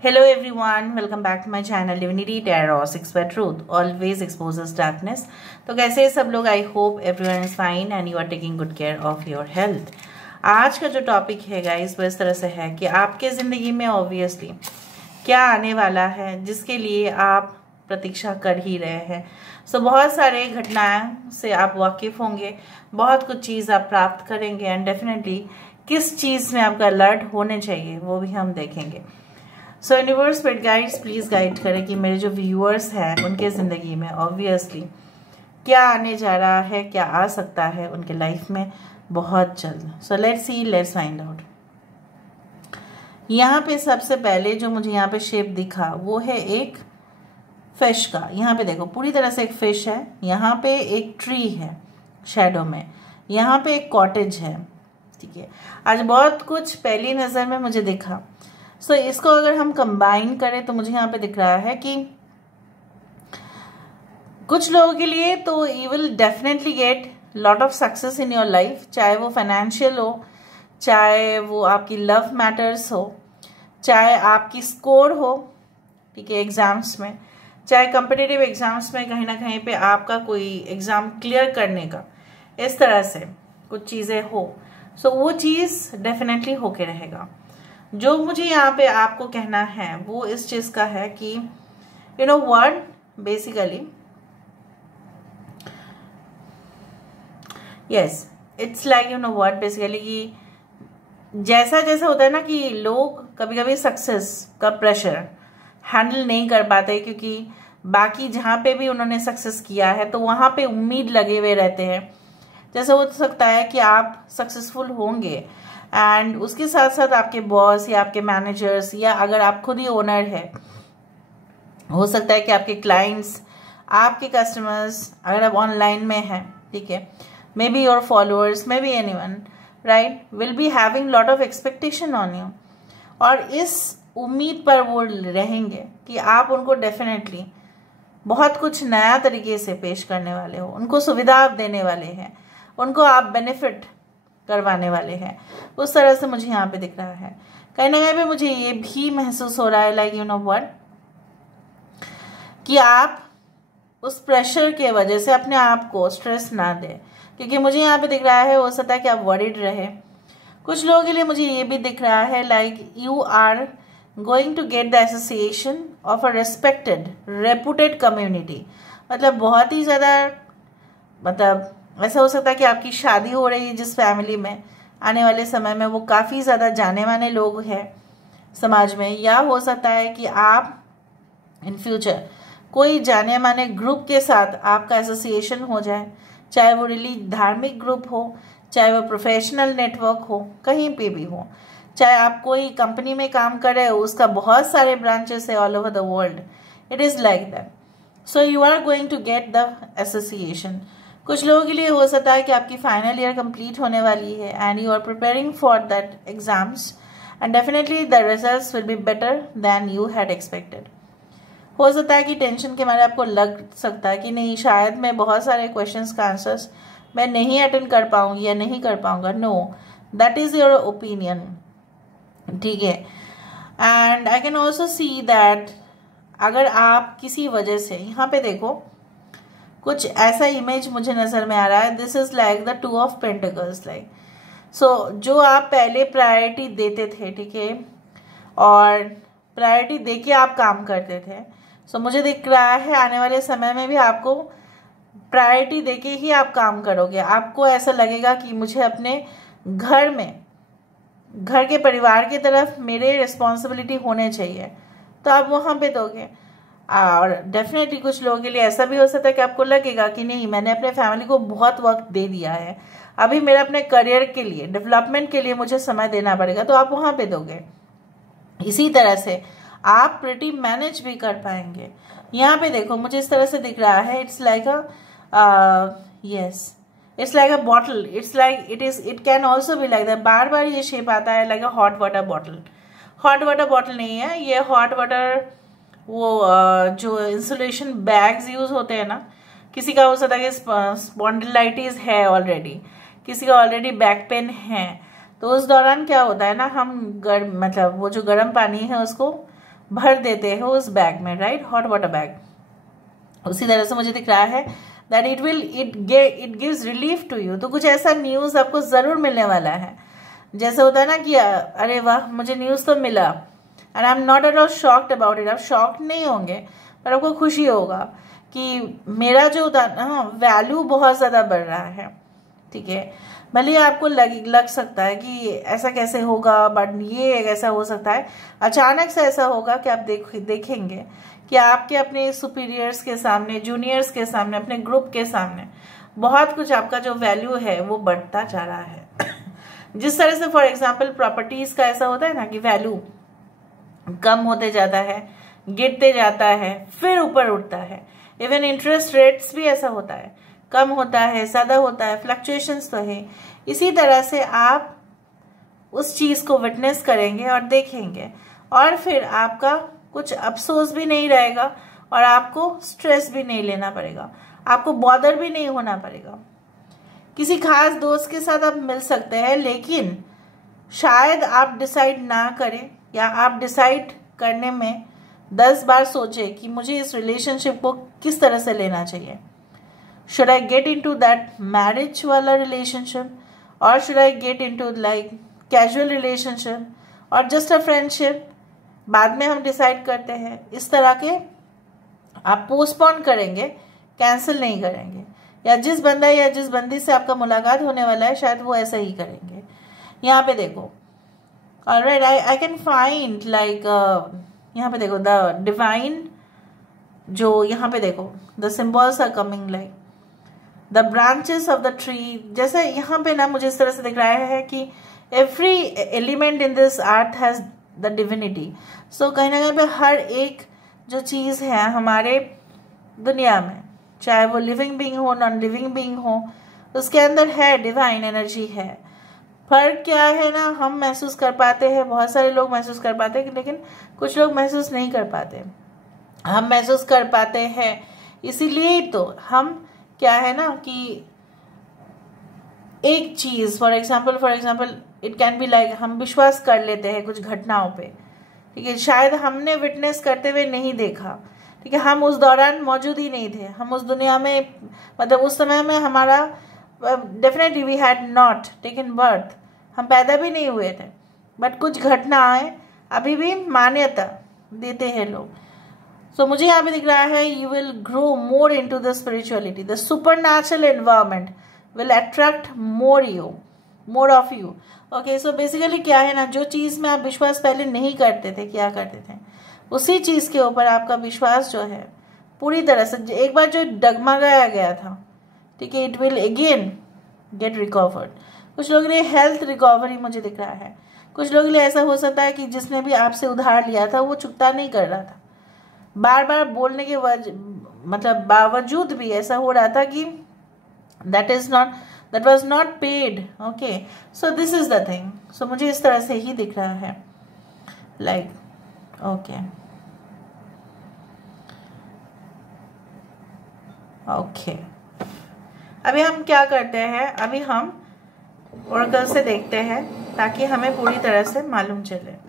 Hello everyone, welcome back to my channel Divinity Tarot 6 by Truth always exposes darkness। तो कैसे हैं सब लोग? I hope everyone is fine and you are taking good care of your health. आज का जो topic है guys वो इस तरह से है कि आपके ज़िंदगी में ऑब्वियसली क्या आने वाला है जिसके लिए आप प्रतीक्षा कर ही रहे हैं। सो बहुत सारे घटनाएं से आप वाकिफ़ होंगे, बहुत कुछ चीज़ आप प्राप्त करेंगे एंड डेफिनेटली किस चीज़ में आपका अलर्ट होने चाहिए वो भी हम देखेंगे। सो universe spirit guides please guide करें कि मेरे जो व्यूअर्स हैं उनके ज़िंदगी में ऑब्वियसली क्या आने जा रहा है, क्या आ सकता है उनके लाइफ में बहुत जल्द। So let's see, let's find out. यहाँ पे सबसे पहले जो मुझे यहाँ पे शेप दिखा वो है एक फिश का। यहाँ पे देखो पूरी तरह से एक फिश है, यहाँ पे एक ट्री है शैडो में, यहाँ पे एक कॉटेज है। ठीक है, आज बहुत कुछ पहली नज़र में मुझे दिखा। सो इसको अगर हम कंबाइन करें तो मुझे यहाँ पे दिख रहा है कि कुछ लोगों के लिए तो you will definitely get lot of success in your life, चाहे वो फाइनेंशियल हो, चाहे वो आपकी लव मैटर्स हो, चाहे आपकी स्कोर हो, ठीक है, एग्जाम्स में, चाहे कॉम्पिटिटिव एग्जाम्स में कहीं ना कहीं पे आपका कोई एग्ज़ाम क्लियर करने का इस तरह से कुछ चीज़ें हो। सो वो चीज़ डेफिनेटली होके रहेगा। जो मुझे यहाँ पे आपको कहना है वो इस चीज़ का है कि you know what, basically yes it's like you know what, basically कि जैसा जैसा होता है ना कि लोग कभी कभी सक्सेस का प्रेशर हैंडल नहीं कर पाते क्योंकि बाकी जहाँ पे भी उन्होंने सक्सेस किया है तो वहाँ पे उम्मीद लगे हुए रहते हैं। जैसे हो सकता है कि आप सक्सेसफुल होंगे एंड उसके साथ साथ आपके बॉस या आपके मैनेजर्स या अगर आप खुद ही ओनर है, हो सकता है कि आपके क्लाइंट्स, आपके कस्टमर्स, अगर आप ऑनलाइन में हैं, ठीक है, may be your followers, may be anyone, right, will be having lot of expectation on you. और इस उम्मीद पर वो रहेंगे कि आप उनको डेफिनेटली बहुत कुछ नया तरीके से पेश करने वाले हो, उनको सुविधा आप देने वाले हैं, उनको आप बेनिफिट करवाने वाले हैं। उस तरह से मुझे यहाँ पे दिख रहा है। कहीं ना कहीं पे मुझे ये भी महसूस हो रहा है लाइक यू नो व्हाट, कि आप उस प्रेशर के वजह से अपने आप को स्ट्रेस ना दें, क्योंकि मुझे यहाँ पे दिख रहा है हो सकता है कि आप वरीड रहे। कुछ लोगों के लिए मुझे ये भी दिख रहा है like you are going to get the association of a respected reputed community. मतलब बहुत ही ज़्यादा, मतलब ऐसा हो सकता है कि आपकी शादी हो रही है जिस फैमिली में, आने वाले समय में वो काफ़ी ज़्यादा जाने माने लोग हैं समाज में, या हो सकता है कि आप इन फ्यूचर कोई जाने माने ग्रुप के साथ आपका एसोसिएशन हो जाए, चाहे वो रिली धार्मिक ग्रुप हो, चाहे वो प्रोफेशनल नेटवर्क हो, कहीं पे भी हो, चाहे आप कोई कंपनी में काम कर रहे हो, उसका बहुत सारे ब्रांचेस है all over the world, it is like that. So you are going to get the association. कुछ लोगों के लिए हो सकता है कि आपकी फाइनल ईयर कंप्लीट होने वाली है and you are preparing for that exams and definitely the results will be better than you had expected. हो सकता है कि टेंशन के मारे आपको लग सकता है कि नहीं, शायद मैं बहुत सारे क्वेश्चंस का आंसर्स मैं नहीं अटेंड कर पाऊंगी या नहीं कर पाऊंगा। No, that is your opinion, ठीक है। And I can also see that अगर आप किसी वजह से, यहाँ पे देखो कुछ ऐसा इमेज मुझे नज़र में आ रहा है, this is like the 2 of pentacles, like so जो आप पहले प्रायोरिटी देते थे, ठीक है, और प्रायोरिटी देके आप काम करते थे, सो मुझे दिख रहा है आने वाले समय में भी आपको प्रायोरिटी देके ही आप काम करोगे। आपको ऐसा लगेगा कि मुझे अपने घर में, घर के परिवार की तरफ मेरे रिस्पॉन्सिबिलिटी होने चाहिए, तो आप वहाँ पे दोगे। और डेफिनेटली कुछ लोगों के लिए ऐसा भी हो सकता है कि आपको लगेगा कि नहीं, मैंने अपने फैमिली को बहुत वक्त दे दिया है, अभी मेरे अपने करियर के लिए, डेवलपमेंट के लिए मुझे समय देना पड़ेगा, तो आप वहाँ पे दोगे। इसी तरह से आप प्रिटी मैनेज भी कर पाएंगे। यहाँ पे देखो मुझे इस तरह से दिख रहा है, it's like a yes, it's like a bottle, it's like it can also be like that. बार बार ये शेप आता है like a hot water bottle. Hot water bottle नहीं है ये, हॉट वाटर वो जो इंसुलेशन बैग्स यूज़ होते हैं ना, किसी का हो सकता है कि स्पॉन्डिलाइटिस है ऑलरेडी, किसी का ऑलरेडी बैक पेन है, तो उस दौरान क्या होता है ना, हम मतलब वो जो गर्म पानी है उसको भर देते हो उस बैग में, राइट, हॉट वाटर बैग। उसी तरह से मुझे दिख रहा है that it gives relief to you. तो कुछ ऐसा न्यूज़ आपको ज़रूर मिलने वाला है। जैसे होता है ना कि अरे वाह मुझे न्यूज़ तो मिला, and I am not at all shocked about it. आप शॉक्ड नहीं होंगे, पर आपको खुशी होगा कि मेरा जो वैल्यू बहुत ज़्यादा बढ़ रहा है, ठीक है। भले आपको लग सकता है कि ऐसा कैसे होगा, बट ये ऐसा हो सकता है, अचानक से ऐसा होगा कि आप देखेंगे कि आपके अपने सुपीरियर्स के सामने, जूनियर्स के सामने, अपने ग्रुप के सामने बहुत कुछ आपका जो वैल्यू है वो बढ़ता जा रहा है। जिस तरह से फॉर एग्जाम्पल प्रॉपर्टीज का ऐसा होता है ना कि वैल्यू कम होते जाता है, गिरते जाता है, फिर ऊपर उठता है। इवन इंटरेस्ट रेट्स भी ऐसा होता है, कम होता है, ज्यादा होता है, फ्लक्चुएशंस तो है। इसी तरह से आप उस चीज को विटनेस करेंगे और देखेंगे, और फिर आपका कुछ अफसोस भी नहीं रहेगा और आपको स्ट्रेस भी नहीं लेना पड़ेगा, आपको बॉदर भी नहीं होना पड़ेगा। किसी खास दोस्त के साथ आप मिल सकते हैं, लेकिन शायद आप डिसाइड ना करें, या आप डिसाइड करने में 10 बार सोचें कि मुझे इस रिलेशनशिप को किस तरह से लेना चाहिए। Should I get into that marriage वाला रिलेशनशिप, और should I get into like casual relationship, और जस्ट अ फ्रेंडशिप। बाद में हम डिसाइड करते हैं। इस तरह के आप पोस्टपोन करेंगे, कैंसिल नहीं करेंगे। या जिस बंदा या जिस बंदी से आपका मुलाकात होने वाला है, शायद वो ऐसा ही करेंगे। यहाँ पे देखो, alright, I can find like, यहाँ पे देखो द डिवाइन, जो यहाँ पे देखो the symbols are coming like the branches of the tree. जैसे यहाँ पे ना मुझे इस तरह से दिख रहा है कि every element in this earth has the divinity. So कहीं ना कहीं पे हर एक जो चीज़ है हमारे दुनिया में, चाहे वो लिविंग बीइंग हो, नॉन लिविंग बीइंग हो, उसके अंदर है डिवाइन एनर्जी है। फर्क क्या है ना, हम महसूस कर पाते हैं, बहुत सारे लोग महसूस कर पाते हैं, लेकिन कुछ लोग महसूस नहीं कर पाते। हम महसूस कर पाते हैं, इसीलिए तो हम क्या है ना कि एक चीज for example it can be like, हम विश्वास कर लेते हैं कुछ घटनाओं पे, ठीक है, शायद हमने विटनेस करते हुए नहीं देखा, ठीक है, हम उस दौरान मौजूद ही नहीं थे, हम उस दुनिया में, मतलब उस समय में हमारा definitely we had not taken birth, हम पैदा भी नहीं हुए थे, बट कुछ घटनाएं अभी भी मान्यता देते हैं लोग। सो मुझे यहाँ पे दिख रहा है you will grow more into the spirituality, the supernatural environment will attract more of you. Okay, so basically क्या है ना, जो चीज में आप विश्वास पहले नहीं करते थे, क्या करते थे, उसी चीज के ऊपर आपका विश्वास जो है पूरी तरह से, एक बार जो डगमगाया गया था, ठीक है, it will again get recovered. कुछ लोगों के लिए हेल्थ रिकवरी मुझे दिख रहा है। कुछ लोगों के लिए ऐसा हो सकता है कि जिसने भी आपसे उधार लिया था वो चुकता नहीं कर रहा था, बार बार बोलने के मतलब बावजूद भी ऐसा हो रहा था कि that was not paid. Okay, so this is the thing. So मुझे इस तरह से ही दिख रहा है like, okay, okay. अभी हम क्या करते हैं, अभी हम ओरेकल से देखते हैं ताकि हमें पूरी तरह से मालूम चले।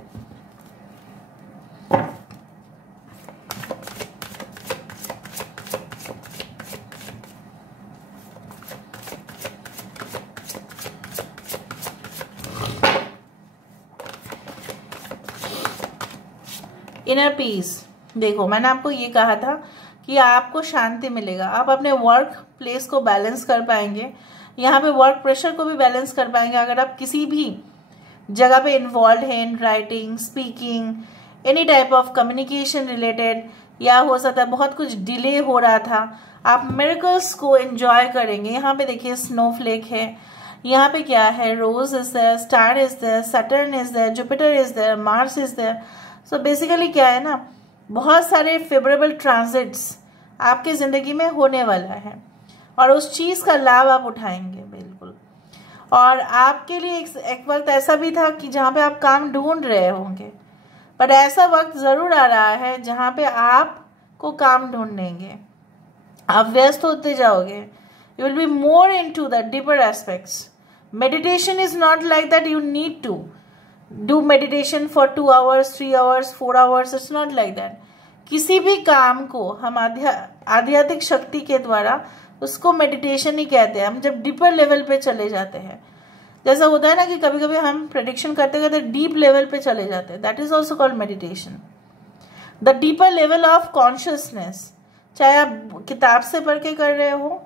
इनर पीस, देखो मैंने आपको ये कहा था कि आपको शांति मिलेगा, आप अपने वर्क प्लेस को बैलेंस कर पाएंगे, यहाँ पे वर्क प्रेशर को भी बैलेंस कर पाएंगे। अगर आप किसी भी जगह पे इन्वॉल्व हैं in writing, speaking, any type of communication related, या हो सकता है बहुत कुछ डिले हो रहा था, आप मिरेकल्स को एंजॉय करेंगे। यहाँ पे देखिए स्नोफ्लेक है, यहाँ पे क्या है, rose is there, star is there, Saturn is there, Jupiter is there, Mars is there. So basically क्या है ना, बहुत सारे फेवरेबल ट्रांजिट्स आपके जिंदगी में होने वाला है और उस चीज का लाभ आप उठाएंगे बिल्कुल। और आपके लिए एक वक्त ऐसा भी था कि जहाँ पे आप काम ढूंढ रहे होंगे, पर ऐसा वक्त जरूर आ रहा है जहाँ पे आपको काम ढूंढेंगे, आप व्यस्त होते जाओगे, you will be more into the deeper aspects. Meditation is not like that you need to, do meditation for 2 hours, 3 hours, 4 hours. It's not like that. किसी भी काम को हम आध्यात्मिक शक्ति के द्वारा उसको मेडिटेशन ही कहते हैं. हम जब डीपर लेवल पे चले जाते हैं, जैसा होता है ना कि कभी कभी हम प्रेडिक्शन करते करते डीप लेवल पे चले जाते हैं, that is also called meditation. The deeper level of consciousness, चाहे आप किताब से पढ़ के कर रहे हो,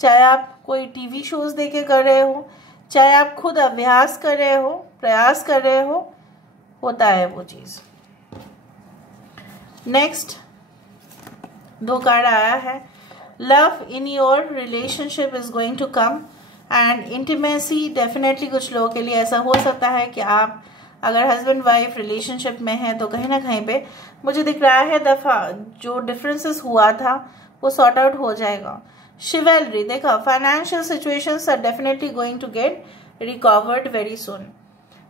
चाहे आप कोई टीवी शोज देख के कर रहे हो, चाहे आप खुद अभ्यास कर रहे हो, प्रयास कर रहे हो, होता है वो चीज. नेक्स्ट 2 कार्ड आया है. Love in your relationship is going to come and intimacy. Definitely कुछ लोगों के लिए ऐसा हो सकता है कि आप अगर हस्बैंड वाइफ रिलेशनशिप में हैं तो कहीं ना कहीं पे मुझे दिख रहा है दफा जो डिफरेंसेस हुआ था वो सॉर्ट आउट हो जाएगा. शिवेलरी देखा, financial situations are definitely going to get recovered very soon.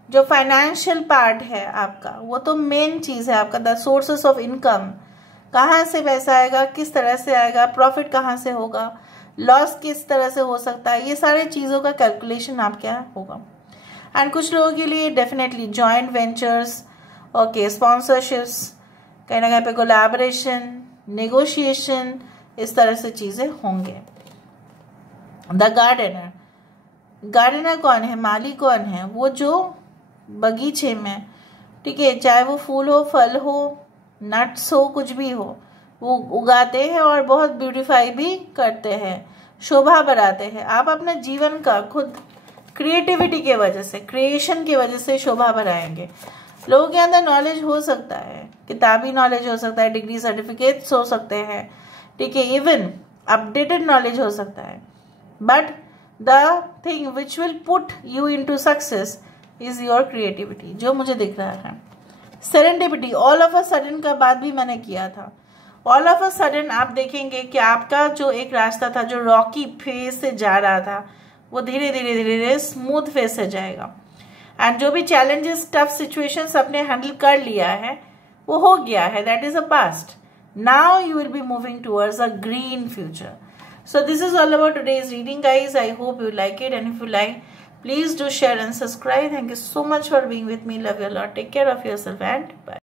जो फाइनेंशियल पार्ट है आपका वो तो मेन चीज है आपका. द सोर्सेस ऑफ इनकम, कहाँ से पैसा आएगा, किस तरह से आएगा, प्रॉफिट कहाँ से होगा, लॉस किस तरह से हो सकता है, ये सारे चीजों का कैलकुलेशन आप क्या होगा. एंड कुछ लोगों के लिए definitely joint ventures, okay, sponsorships, कहीं ना कहीं पे कोलैबोरेशन, नेगोशिएशन, इस तरह से चीजें होंगे. द गार्डनर, गार्डनर कौन है, माली कौन है, वो जो बगीचे में, ठीक है, चाहे वो फूल हो, फल हो, नट्स हो, कुछ भी हो, वो उगाते हैं और बहुत ब्यूटीफाई भी करते हैं, शोभा बढ़ाते हैं. आप अपने जीवन का खुद क्रिएटिविटी के वजह से, क्रिएशन की वजह से शोभा बढ़ाएंगे. लोगों के अंदर नॉलेज हो सकता है, किताबी नॉलेज हो सकता है, डिग्री सर्टिफिकेट्स हो सकते हैं, ठीक है, इवन अपडेटेड नॉलेज हो सकता है, but the thing which will put you into success is your creativity, जो मुझे दिख रहा है. Serendipity, all of a sudden का बात भी मैंने किया था. ऑल ऑफ अ सडन आप देखेंगे कि आपका जो एक रास्ता था जो रॉकी फेस से जा रहा था वो धीरे धीरे धीरे धीरे स्मूथ फेस से जाएगा. एंड जो भी चैलेंजेस, टफ सिचुएशंस आपने हैंडल कर लिया है वो हो गया है, that is a past. Now you will be moving towards a green future. So this is all about today's reading, guys. I hope you like it, and if you like, please do share and subscribe. Thank you so much for being with me. Love you a lot. Take care of yourself and bye.